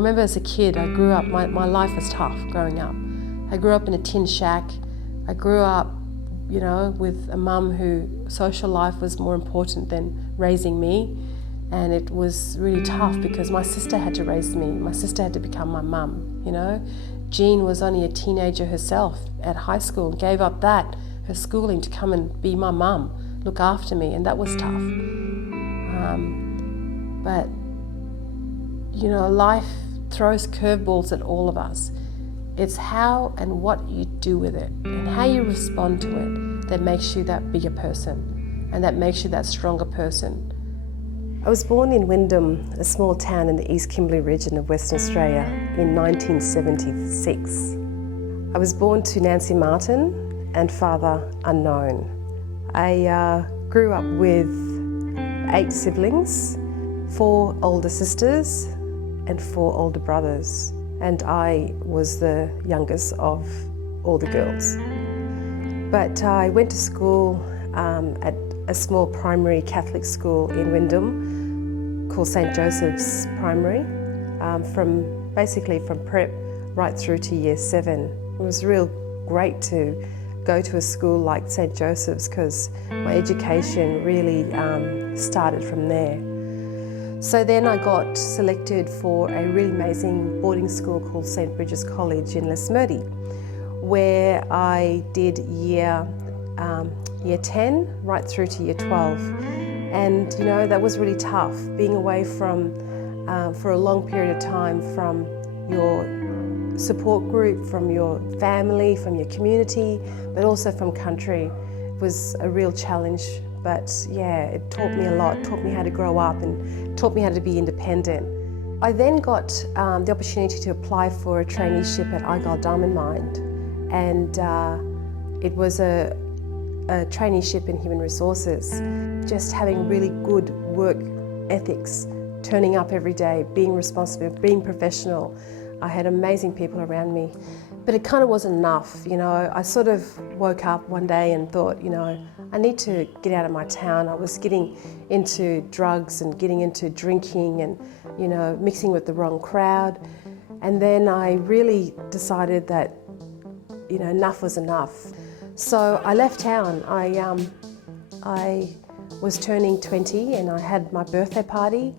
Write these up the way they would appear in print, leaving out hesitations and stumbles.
remember as a kid, I grew up, my life was tough growing up. I grew up in a tin shack. I grew up, with a mum who social life was more important than raising me. And it was really tough because my sister had to raise me. My sister had to become my mum, Jean was only a teenager herself at high school and gave up her schooling to come and be my mum, look after me, and that was tough. But life throws curveballs at all of us. It's how and what you do with it and how you respond to it that makes you that bigger person and that makes you that stronger person. I was born in Wyndham, a small town in the East Kimberley region of Western Australia in 1976. I was born to Nancy Martin and father unknown. I grew up with 8 siblings, 4 older sisters and 4 older brothers, and I was the youngest of all the girls. But I went to school at a small primary Catholic school in Wyndham called St. Joseph's Primary, from prep right through to year 7. It was real great to go to a school like St. Joseph's because my education really started from there. So then I got selected for a really amazing boarding school called St. Bridget's College in Lesmurdy, where I did year 10 right through to year 12. And that was really tough, being away from, for a long period of time from your support group, from your family, from your community, but also from country. It was a real challenge, but yeah, it taught me a lot. It taught me how to grow up and taught me how to be independent. I then got the opportunity to apply for a traineeship at Argyle Diamond Mine, and it was a traineeship in human resources, just having really good work ethics, turning up every day, being responsible, being professional. I had amazing people around me, but it kind of wasn't enough. I sort of woke up one day and thought, I need to get out of my town. I was getting into drugs and getting into drinking and, mixing with the wrong crowd. And then I really decided that, enough was enough. So I left town. I was turning 20 and I had my birthday party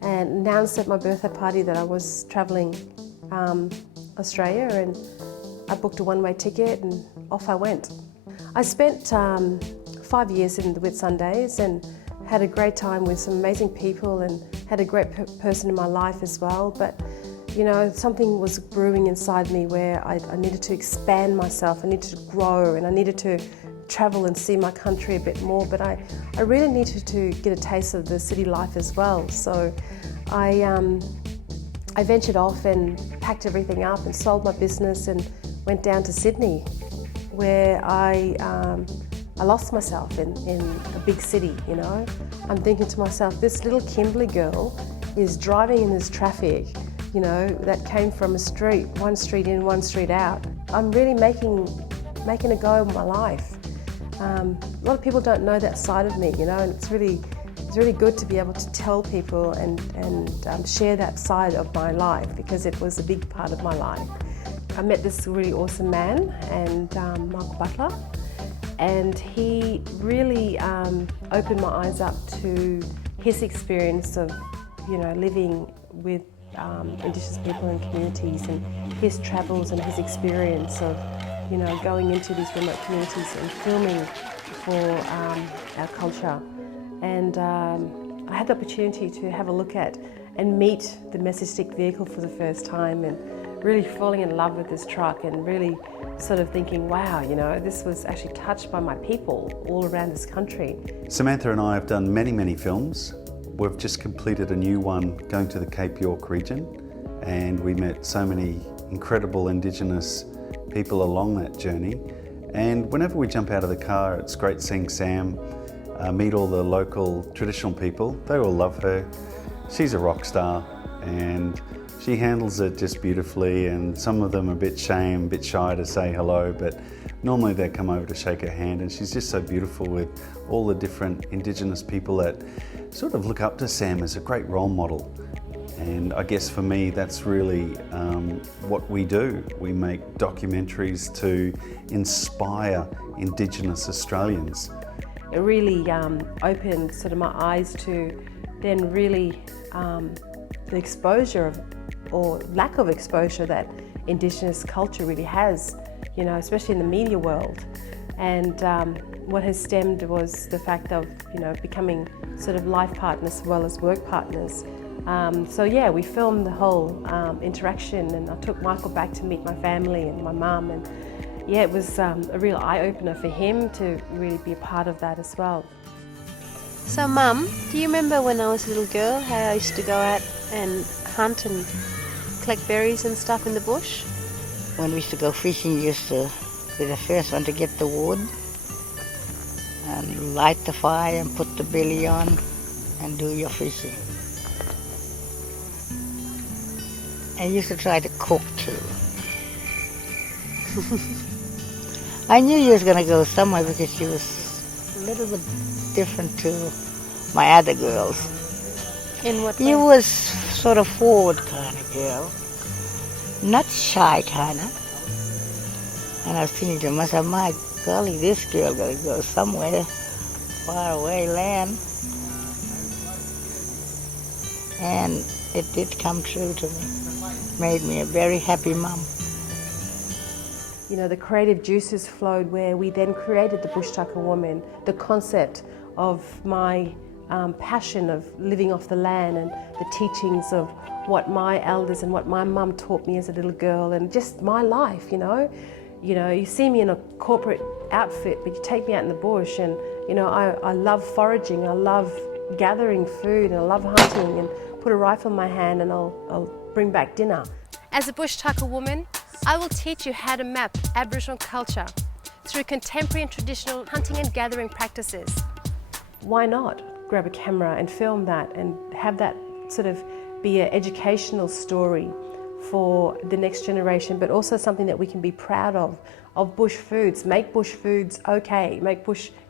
and announced at my birthday party that I was travelling Australia, and I booked a one-way ticket and off I went. I spent 5 years in the Whitsundays and had a great time with some amazing people and had a great person in my life as well, but something was brewing inside me where I needed to expand myself, I needed to grow, and I needed to travel and see my country a bit more, but I really needed to get a taste of the city life as well. So I ventured off and packed everything up and sold my business and went down to Sydney, where I lost myself in a big city, I'm thinking to myself, this little Kimberley girl is driving in this traffic, that came from a street, one street in, one street out. I'm really making a go of my life. A lot of people don't know that side of me, and it's really good to be able to tell people and share that side of my life, because it was a big part of my life. I met this really awesome man, and Mark Butler, and he really opened my eyes up to his experience of, living with Indigenous people and communities, and his travels and his experience of, going into these remote communities and filming for our culture. And I had the opportunity to have a look at and meet the Message vehicle for the first time, and really falling in love with this truck and really sort of thinking, wow, this was actually touched by my people all around this country. Samantha and I have done many, many films. We've just completed a new one going to the Cape York region, and we met so many incredible Indigenous people along that journey. And whenever we jump out of the car, it's great seeing Sam meet all the local traditional people. They all love her. She's a rock star and she handles it just beautifully, and some of them are a bit shy to say hello, but normally they come over to shake her hand, and she's just so beautiful with all the different Indigenous people that sort of look up to Sam as a great role model. And I guess for me, that's really what we do. We make documentaries to inspire Indigenous Australians. It really opened sort of my eyes to then really the exposure of, or lack of exposure that Indigenous culture really has, you know, especially in the media world. And what has stemmed was the fact of, you know, becoming sort of life partners as well as work partners. So yeah, we filmed the whole interaction, and I took Michael back to meet my family and my mum, and yeah, it was a real eye-opener for him to really be a part of that as well. So Mum, do you remember when I was a little girl how I used to go out and hunt and collect berries and stuff in the bush? When we used to go fishing, you used to be the first one to get the wood and light the fire and put the billy on and do your fishing. And you used to try to cook too. I knew you was going to go somewhere because she was a little bit different to my other girls. In what way? You was sort of forward kind of girl, not shy kind of. And I was thinking to myself, my golly, this girl got to go somewhere, far away land. And it did come true to me. Made me a very happy mum. You know, the creative juices flowed where we then created the Bush Tucker Woman, the concept of my passion of living off the land and the teachings of what my elders and what my mum taught me as a little girl, and just my life, you know. You know, you see me in a corporate outfit, but you take me out in the bush, and you know, I love foraging, I love gathering food, and I love hunting, and put a rifle in my hand and I'll bring back dinner. As a Bush Tucker woman, I will teach you how to map Aboriginal culture through contemporary and traditional hunting and gathering practices. Why not grab a camera and film that and have that sort of be an educational story for the next generation, but also something that we can be proud of bush foods. Make bush foods okay,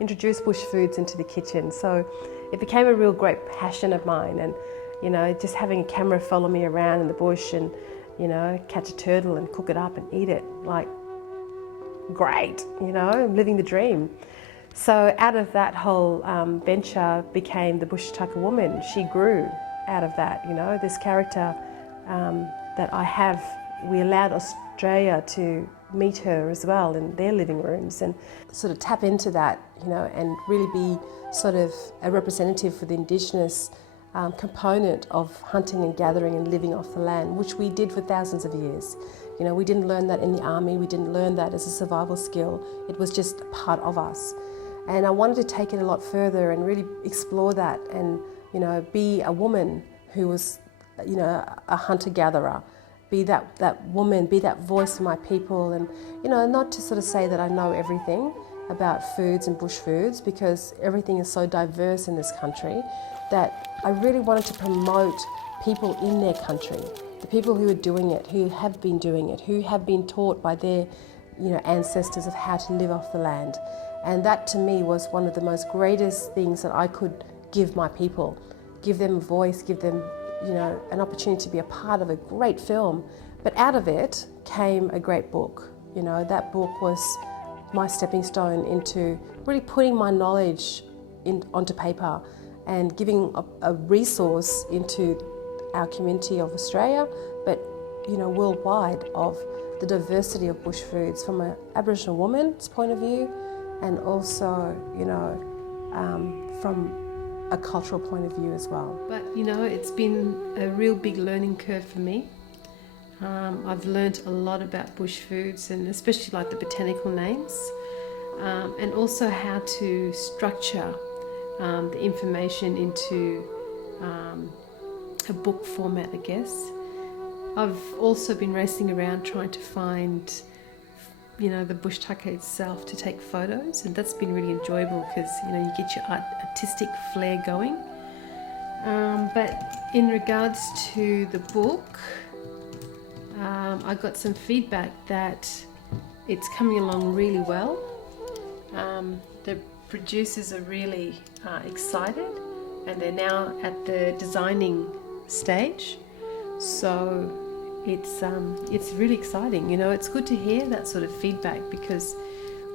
introduce bush foods into the kitchen. So it became a real great passion of mine, and you know, just having a camera follow me around in the bush and, you know, catch a turtle and cook it up and eat it, like, great, you know, I'm living the dream. So out of that whole venture became the Bush Tucker Woman. She grew out of that, you know, this character that I have. We allowed Australia to meet her as well in their living rooms and sort of tap into that, you know, and really be sort of a representative for the Indigenous component of hunting and gathering and living off the land, which we did for thousands of years. You know, we didn't learn that in the army, we didn't learn that as a survival skill, it was just a part of us. And I wanted to take it a lot further and really explore that and, you know, be a woman who was, you know, a hunter-gatherer, be that woman, be that voice for my people, and, you know, not to sort of say that I know everything about foods and bush foods, because everything is so diverse in this country, that I really wanted to promote people in their country, the people who are doing it, who have been doing it, who have been taught by their, you know, ancestors of how to live off the land. And that to me was one of the most greatest things that I could give my people, give them a voice, give them, you know, an opportunity to be a part of a great film. But out of it came a great book. You know, that book was my stepping stone into really putting my knowledge onto paper and giving a resource into our community of Australia, but, you know, worldwide, of the diversity of bush foods from an Aboriginal woman's point of view, and also, you know, from a cultural point of view as well. But, you know, it's been a real big learning curve for me. I've learned a lot about bush foods, and especially like the botanical names, and also how to structure the information into a book format, I guess. I've also been racing around trying to find, you know, the bush tucker itself to take photos, and that's been really enjoyable because, you know, you get your artistic flair going. But in regards to the book, I got some feedback that it's coming along really well. The producers are really excited, and they're now at the designing stage. So it's really exciting. It's good to hear that sort of feedback, because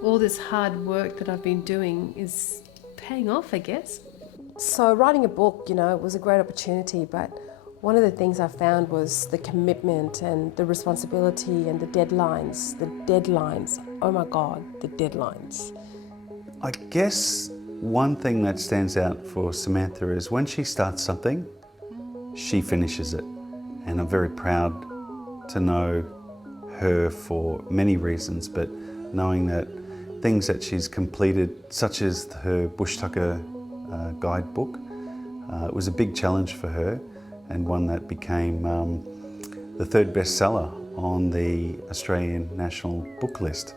all this hard work that I've been doing is paying off, I guess. So writing a book, it was a great opportunity, but one of the things I found was the commitment and the responsibility and the deadlines. Oh my God, the deadlines. I guess one thing that stands out for Samantha is when she starts something, she finishes it. And I'm very proud to know her for many reasons, but knowing that things that she's completed, such as her Bush Tucker guidebook, it was a big challenge for her, and one that became the third bestseller on the Australian National Book List.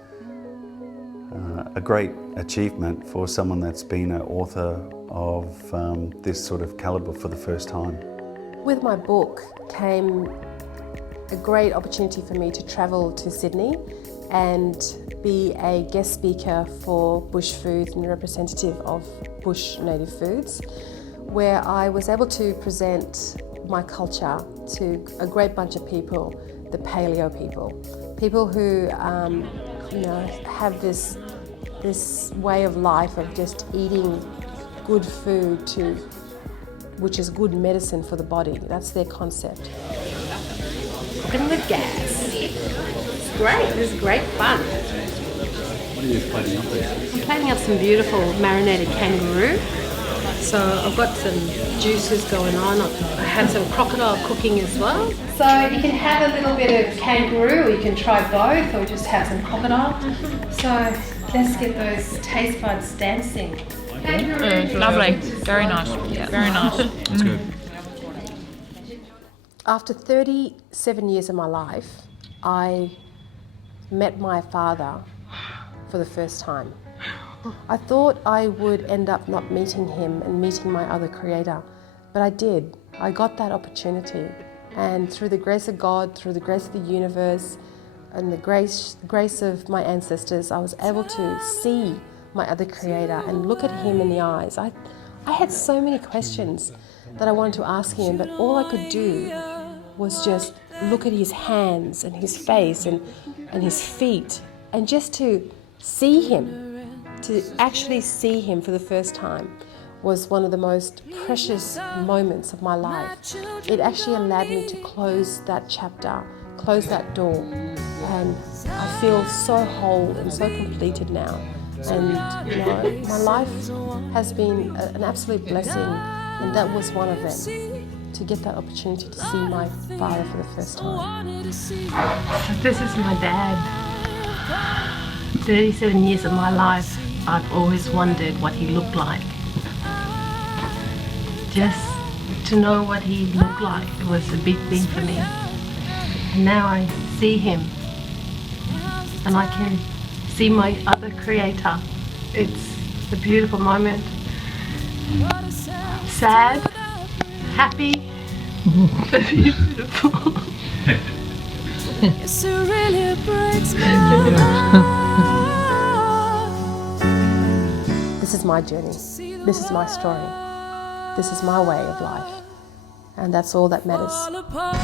A great achievement for someone that's been an author of this sort of calibre for the first time. With my book came a great opportunity for me to travel to Sydney and be a guest speaker for Bush Foods and representative of Bush Native Foods, where I was able to present my culture to a great bunch of people, the paleo people who have this way of life of just eating good food which is good medicine for the body. That's their concept. Cooking with gas. It's great. This is great fun. What are you plating up there? I'm plating up some beautiful marinated kangaroo. So I've got some juices going on. I had some crocodile cooking as well. So you can have a little bit of kangaroo, or you can try both, or just have some crocodile. So let's get those taste buds dancing. Lovely. Very nice. Yeah, very nice. That's good. After 37 years of my life, I met my father for the first time. I thought I would end up not meeting him and meeting my other creator, but I did. I got that opportunity, and through the grace of God, through the grace of the universe, and the grace of my ancestors, I was able to see my other creator and look at him in the eyes. I had so many questions that I wanted to ask him, but all I could do was just look at his hands and his face and his feet, and just to see him, to actually see him for the first time, was one of the most precious moments of my life. It actually allowed me to close that chapter, close that door, and I feel so whole and so completed now. And my life has been an absolute blessing, and that was one of them, to get that opportunity to see my father for the first time. This is my dad. 37 years of my life, I've always wondered what he looked like. Just to know what he looked like was a big thing for me. And now I see him, and I can see my other creator. It's a beautiful moment. Sad, happy, but beautiful. Yes, it really breaks my heart. This is my journey. This is my story. This is my way of life. And that's all that matters. Fall apart.